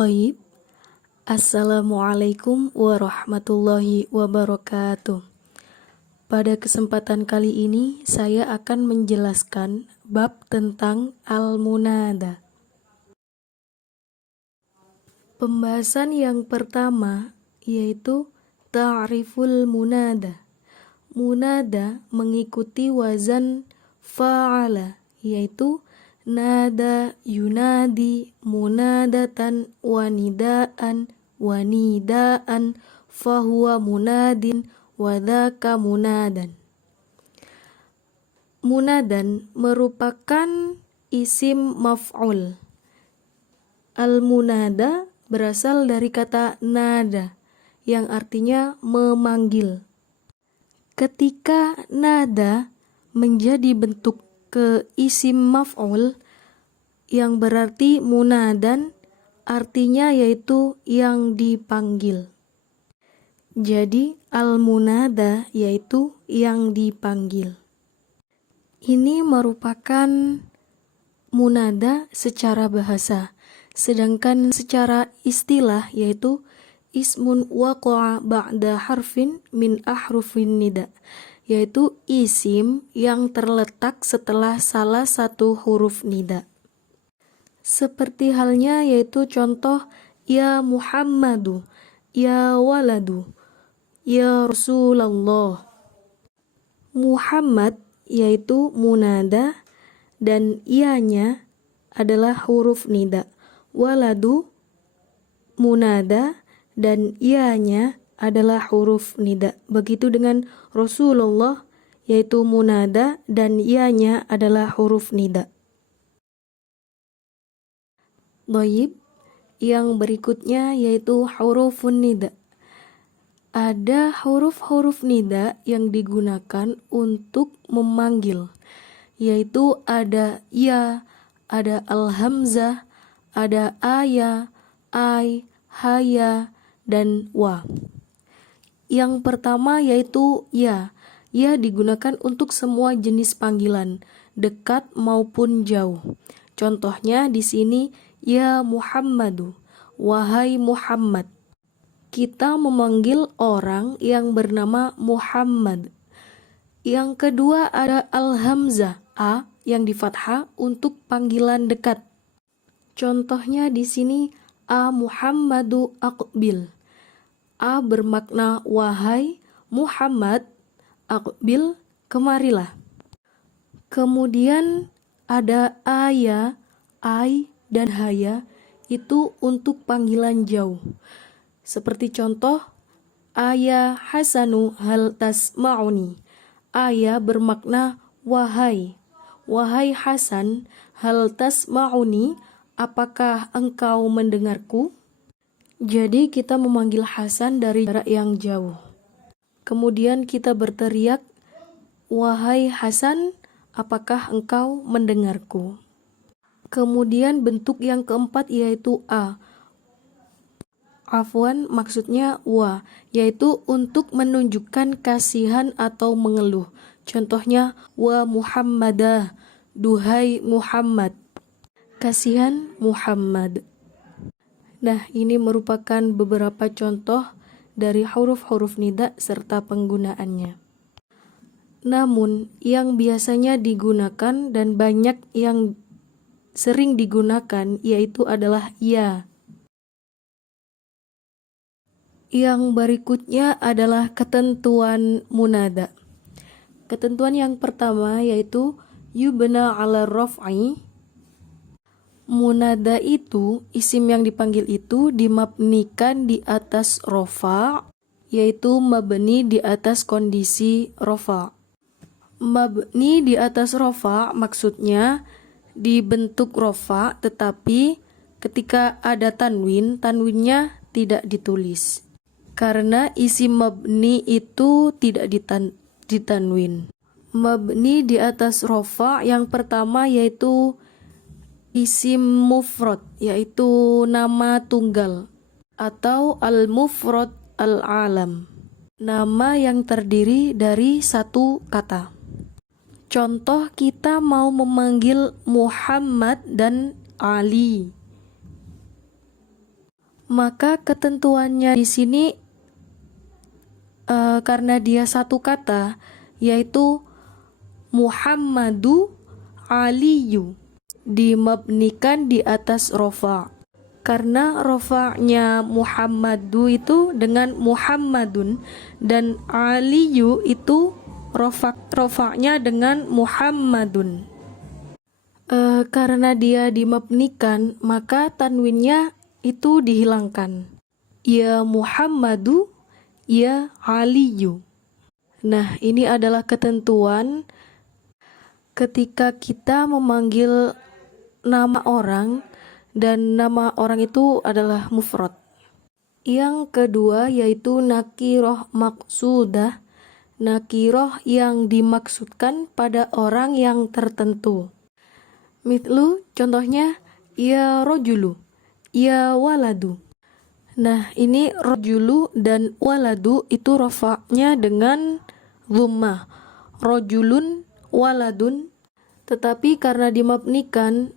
Baik, Assalamualaikum warahmatullahi wabarakatuh. Pada kesempatan kali ini saya akan menjelaskan bab tentang al-munada. Pembahasan yang pertama yaitu ta'riful munada. Munada mengikuti wazan fa'ala, yaitu nada, yunadi, munadatan, wanidaan, fahuwa munadin, wadhaka munadan. Munadan merupakan isim maf'ul. Al-munada berasal dari kata nada yang artinya memanggil. Ketika nada menjadi bentuk ke isim maf'ul yang berarti munadan, artinya yaitu yang dipanggil. Jadi al-munada yaitu yang dipanggil. Ini merupakan munada secara bahasa, sedangkan secara istilah yaitu ismun waqa'a ba'da harfin min ahrufin nida, yaitu isim yang terletak setelah salah satu huruf nida. Seperti halnya yaitu contoh ya Muhammadu, ya waladu, ya Rasulullah. Muhammad yaitu munada dan ianya adalah huruf nida. Waladu munada dan ianya adalah huruf nida. Begitu dengan Rasulullah yaitu munada dan ianya adalah huruf nida. Baik, yang berikutnya yaitu hurufun nida. Ada huruf-huruf nida yang digunakan untuk memanggil, yaitu ada ya, ada al-hamzah, ada aya, ai, haya, dan wa. Yang pertama yaitu ya. Ya digunakan untuk semua jenis panggilan, dekat maupun jauh. Contohnya di sini ya Muhammadu, wahai Muhammad. Kita memanggil orang yang bernama Muhammad. Yang kedua ada al-hamzah, a yang di fathah untuk panggilan dekat. Contohnya di sini a Muhammadu aqbil. A bermakna wahai Muhammad, aqbil kemarilah. Kemudian ada aya, ai, dan haya itu untuk panggilan jauh. Seperti contoh aya Hasanu hal tasma'uni. Aya bermakna wahai. Wahai Hasan, hal tasma'uni, apakah engkau mendengarku? Jadi kita memanggil Hasan dari jarak yang jauh. Kemudian kita berteriak, wahai Hasan, apakah engkau mendengarku? Kemudian bentuk yang keempat yaitu a. Afwan, maksudnya wa, yaitu untuk menunjukkan kasihan atau mengeluh. Contohnya wa Muhammadah, duhai Muhammad. Kasihan Muhammad. Nah, ini merupakan beberapa contoh dari huruf-huruf nida serta penggunaannya. Namun, yang biasanya digunakan dan banyak yang sering digunakan yaitu adalah ya. Yang berikutnya adalah ketentuan munada. Ketentuan yang pertama yaitu yubna ala raf'i. Munada itu, isim yang dipanggil itu dimabnikan di atas rofa, yaitu mabni di atas kondisi rofa. Mabni di atas rofa maksudnya dibentuk rofa, tetapi ketika ada tanwin, tanwinnya tidak ditulis. Karena isim mabni itu tidak ditanwin. Mabni di atas rofa yang pertama yaitu isim mufrad, yaitu nama tunggal, atau al-mufrad al-alam, nama yang terdiri dari satu kata. Contoh kita mau memanggil Muhammad dan Ali. Maka ketentuannya di sini karena dia satu kata, yaitu Muhammadu Aliyu, dimabnikan di atas rofa. Karena rofa'nya Muhammadu itu dengan Muhammadun, dan Aliyu itu rofa'nya dengan Muhammadun. Karena dia dimabnikan, maka tanwinnya itu dihilangkan. Ya Muhammadu, ya Aliyu. Nah, ini adalah ketentuan ketika kita memanggil nama orang dan nama orang itu adalah mufrad. Yang kedua yaitu nakiroh maksudah, nakiroh yang dimaksudkan pada orang yang tertentu. Mithlu, contohnya ya rojulu, ya waladu. Nah, ini rojulu dan waladu itu rofa'nya dengan dhammah. Rojulun, waladun. Tetapi karena dimabnikan,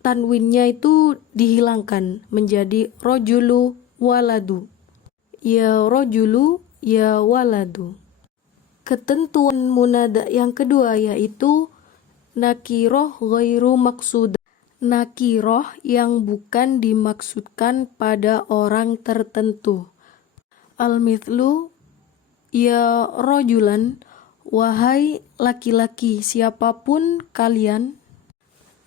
tanwinnya itu dihilangkan menjadi rojulu, waladu. Ya rojulu, ya waladu. Ketentuan munada yang kedua yaitu nakiroh ghairu maksudah. Nakiroh yang bukan dimaksudkan pada orang tertentu. Al-mithlu, ya rojulan, wahai laki-laki siapapun kalian.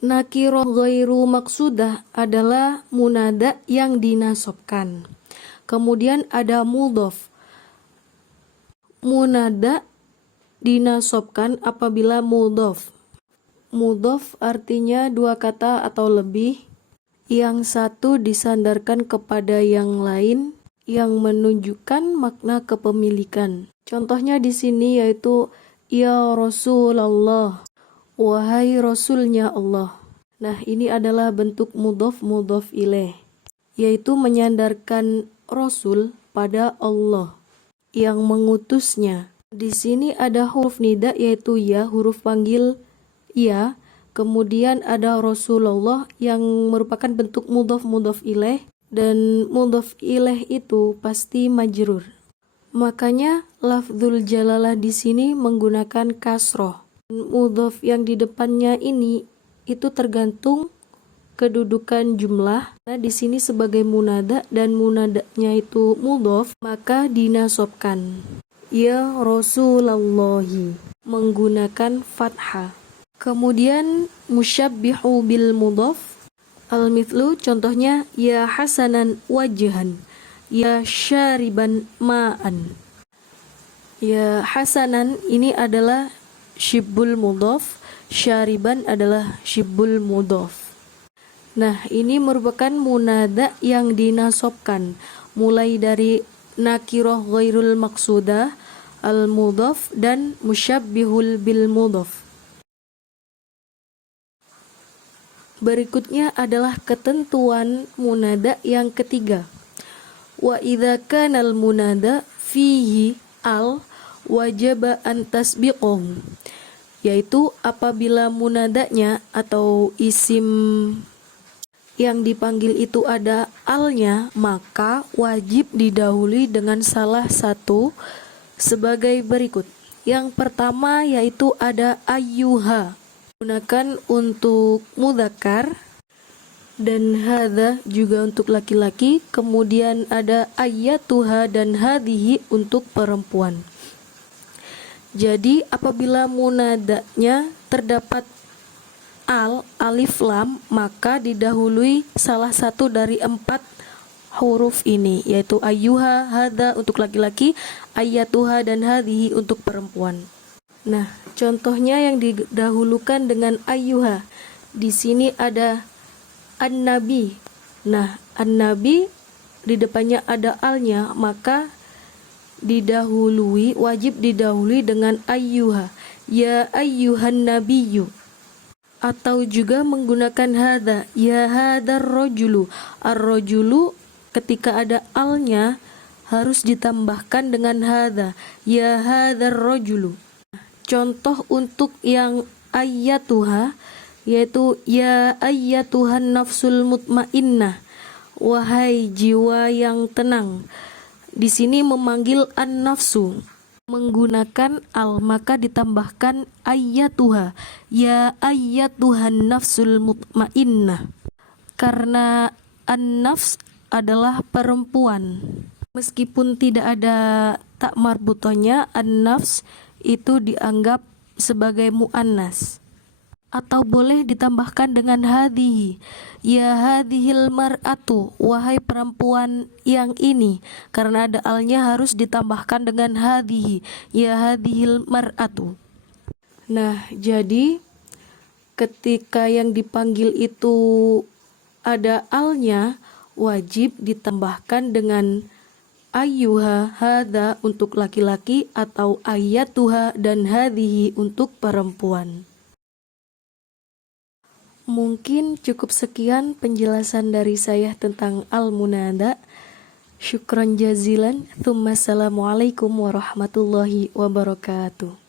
Nakiroh ghairu maksudah adalah munada yang dinasobkan. Kemudian ada mudhof. Munada dinasobkan apabila mudhof. Mudhof artinya dua kata atau lebih, yang satu disandarkan kepada yang lain yang menunjukkan makna kepemilikan. Contohnya di sini yaitu ya Rasulullah, wahai Rasulnya Allah. Nah, ini adalah bentuk mudhof ilaih, yaitu menyandarkan Rasul pada Allah yang mengutusnya. Di sini ada huruf nida yaitu ya, huruf panggil ya, kemudian ada Rasulullah yang merupakan bentuk mudhof ilaih, dan mudhof ilaih itu pasti majrur. Makanya lafdzul jalalah di sini menggunakan kasroh. Mudhof yang di depannya ini itu tergantung kedudukan jumlah. Nah, di sini sebagai munada dan munadanya itu mudhof, maka dinasobkan. Ya Rasulullahi menggunakan fathah. Kemudian musyabbihu bil mudhof, al-mithlu, contohnya ya hasanan wajhan, ya syariban ma'an. Ya hasanan ini adalah syibbul mudhof, syariban adalah syibbul mudhof. Nah, ini merupakan munada yang dinasobkan mulai dari nakiroh ghairul maksudah, al-mudhof, dan musyabbihul bil mudhof. Berikutnya adalah ketentuan munada yang ketiga. Wa idza kana al munada fihi al wajaba an tasbiqahu, yaitu apabila munadanya atau isim yang dipanggil itu ada alnya, maka wajib didahului dengan salah satu sebagai berikut. Yang pertama yaitu ada ayyuha, gunakan untuk mudzakkar, dan hadza juga untuk laki-laki. Kemudian ada ayyatuha dan hadhihi untuk perempuan. Jadi apabila munadanya terdapat al, alif, lam, maka didahului salah satu dari 4 huruf ini, yaitu ayyuha, hadza untuk laki-laki, ayyatuha dan hadhihi untuk perempuan. Nah, contohnya yang didahulukan dengan ayyuha, di sini ada an-nabi. Nah, an-nabi di depannya ada alnya, maka wajib didahului dengan ayyuha, ya ayyuhan nabiyyu. Atau juga menggunakan hadza, ya hadzal rajulu. Ar-rajulu ketika ada alnya harus ditambahkan dengan hadza, ya hadzal rajulu. Contoh untuk yang ayyatuha yaitu ya ayyatuhan nafsul mutmainnah, wahai jiwa yang tenang. Di sini memanggil an-nafsu menggunakan al, maka ditambahkan ayyatuha, ya ayyatuhan nafsul mutmainnah, karena an-nafs adalah perempuan. Meskipun tidak ada tak marbutonya, an-nafs itu dianggap sebagai muannas. Atau boleh ditambahkan dengan hadhihi, ya hadhil mar'atu, wahai perempuan yang ini, karena ada alnya harus ditambahkan dengan hadhihi, ya hadhil mar'atu. Nah, jadi ketika yang dipanggil itu ada alnya, wajib ditambahkan dengan ayyuha, hadha untuk laki-laki, atau ayyatuha dan hadhihi untuk perempuan. Mungkin cukup sekian penjelasan dari saya tentang al-munada. Syukran jazilan. Tsumma assalamualaikum warahmatullahi wabarakatuh.